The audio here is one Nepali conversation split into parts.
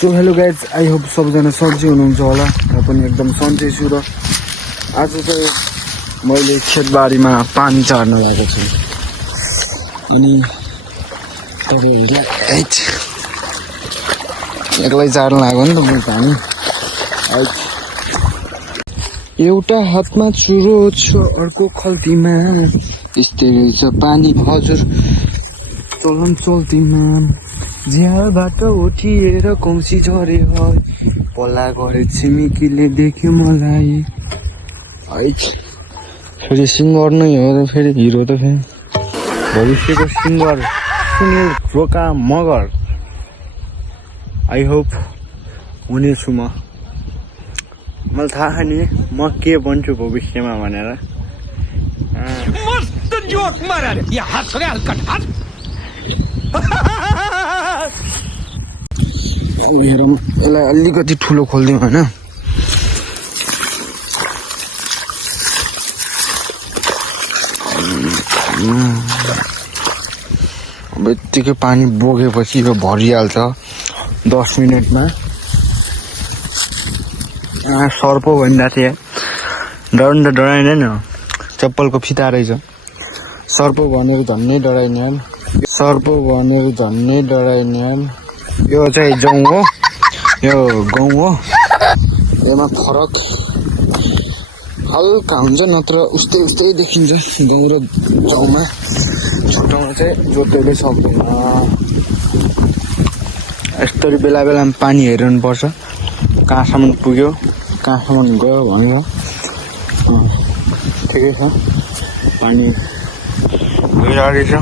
So hello guys, I hope सबैजना सन्चै हुनुहुन्छ होला। म पनि एकदम सन्चै छु। र आज चाहिँ मैले खेतबारीमा पानी चार्न लागेको छु। अनि तपाईँहरूलाई एक्लै चार्न लाग्यो नि त म पानी। एउटा हातमा चुरो छ अर्को खल्तीमा, यस्तै रहेछ पानी हजुर चलन चल्तीमा। झ्यालबाट उठिएर कौसी झरे है, पल्ला गरे छिमेकीले देख्यो मलाई। फेरि सिङ्गर नै हो त, फेरि हिरो त फेरि भविष्यको singer Sunil Roka Magar. I hope हुनेछु म। मलाई थाहा नि म के बन्छु भविष्यमा भनेर। मस्त जोक मारा रे या हँस रे हल्का हँस। हेरौँ यसलाई अलिकति ठुलो खोलिदिउँ होइन। अब यत्तिकै पानी बोकेपछि यो भरिहाल्छ 10 मिनटमा। सर्पो भनिरहेको थिएँ, डराउनु त डराइँदैन, चप्पलको फिता रहेछ। सर्पो भनेर झन्नै डराइने, सर्पो भनेर झन्नै डराइने। यो चाहिँ जौँ हो, यो गहुँ हो। यसमा फरक हल्का हुन्छ, नत्र उस्तै उस्तै देखिन्छ गहुँ र जौँमा। छुट्याउन चाहिँ जोत्तैले सक्दैन। यस्तरी बेला बेलामा पानी हेर्नुपर्छ, कहाँसम्म पुग्यो कहाँसम्म गयो भनेर। ठिकै छ, पानी गइरहेको छ।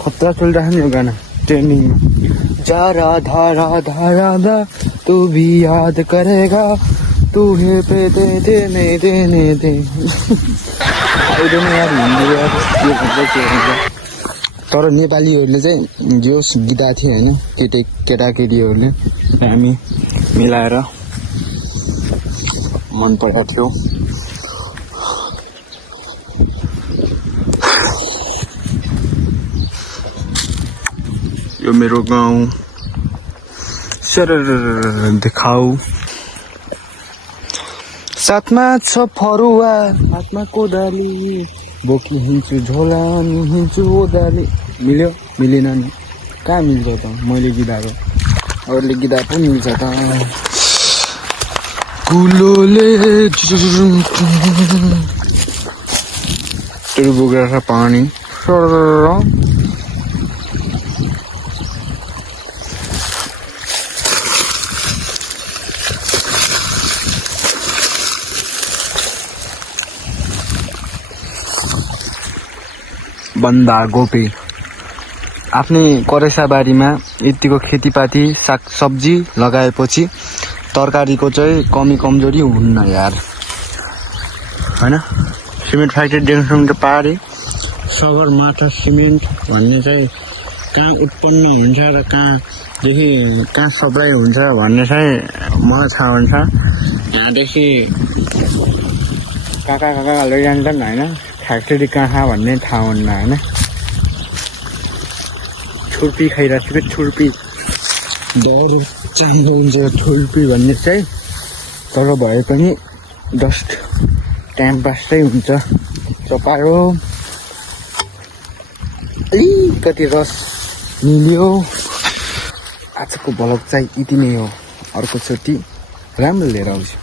खतरा चलिरहेको नि यो गाना ट्रेन्डिङमा। जा राधा राधा राधा तू भी याद करेगा, तू है पे दे देने देने दे। आउँदैन यार हिन्दी यार, के भन्छ के भन्छ। तर नेपालीहरूले चाहिँ जो गीता थियो होइन, केटाकेटीहरूले हामी मिलाएर मन परेको थियो। यो मेरो गाउँ सरर देखाऊ। साथमा छ फरुवा हातमा कोदाली, बोकी हिँड्छु झोला नि हिँड्छु ओदाली। मिल्यो मिलेन नि, कहाँ मिल्छ त। मैले गीताको अरूले गीता पो मिल्छ त। कुलोले त्यो बोकेर छ पानी सर। बन्दा गोपी आफ्नै करेसाबारीमा यतिको खेतीपाती सागसब्जी लगाएपछि तरकारीको चाहिँ कमी कमजोरी हुन्न यार होइन। सिमेन्ट फ्याक्ट्री देख्नु त पाहाडे सगरमाथा सिमेन्ट भन्ने चाहिँ कहाँ उत्पन्न हुन्छ र कहाँदेखि कहाँ सप्लाई हुन्छ भन्ने चाहिँ मलाई थाहा हुन्छ। यहाँदेखि कहाँ लैजान्छन् होइन, फ्याक्ट्री कहाँ भन्ने थाहा हुन्न होइन। छुर्पी खाइरहेको छु कि छुर्पी, डर चाहनु हुन्छ छुर्पी भन्ने चाहिँ। तर भए पनि जस्ट टाइम पास चाहिँ हुन्छ। चपायो अलिकति रस मिल्यो। आजको भ्लग चाहिँ यति नै हो, अर्कोचोटि राम्रो लिएर आउँछु।